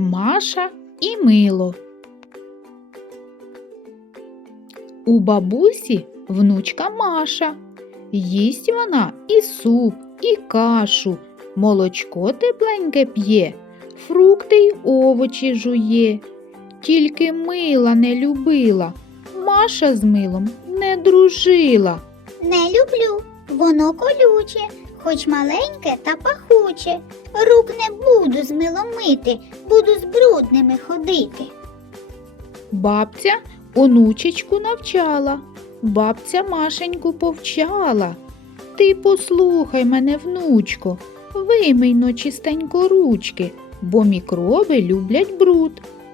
Маша і Мило. У бабусі внучка Маша. Їсть вона і суп, і кашу, молочко тепленьке п'є, фрукти й овочі жує. Тільки мила не любила, Маша з милом не дружила. Не люблю, воно колюче, хоч маленьке та пахуче. Рук не буду з милом мити, буду з брудними ходити. Бабця онучечку навчала, бабця Машеньку повчала. Ти послухай мене, внучко, вимий но чистенько ручки, бо мікроби люблять бруд,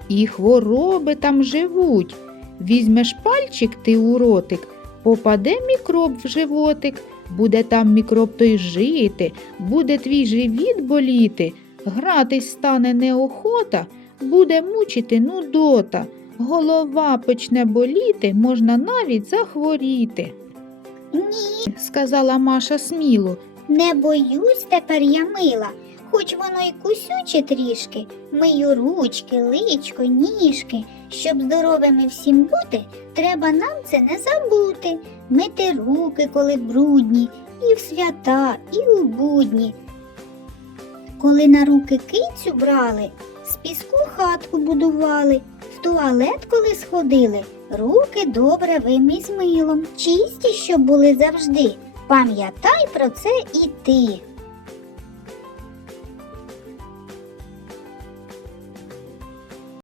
і хвороби там живуть. Візьмеш пальчик ти у ротик, попаде мікроб в животик, буде там мікроб той жити, буде твій живіт боліти, гратись стане неохота, буде мучити нудота. Голова почне боліти, можна навіть захворіти, Ні, сказала Маша сміло. не боюсь тепер я мила, хоч воно й кусюче трішки. Мию ручки, личко, ніжки. Щоб здоровими всім бути, треба нам це не забути. Мити руки, коли брудні, і в свята, і у будні. Коли на руки кицю брали, з піску хатку будували, в туалет, коли сходили, руки добре вимий з милом, чисті, щоб були завжди. Пам'ятай про це і ти.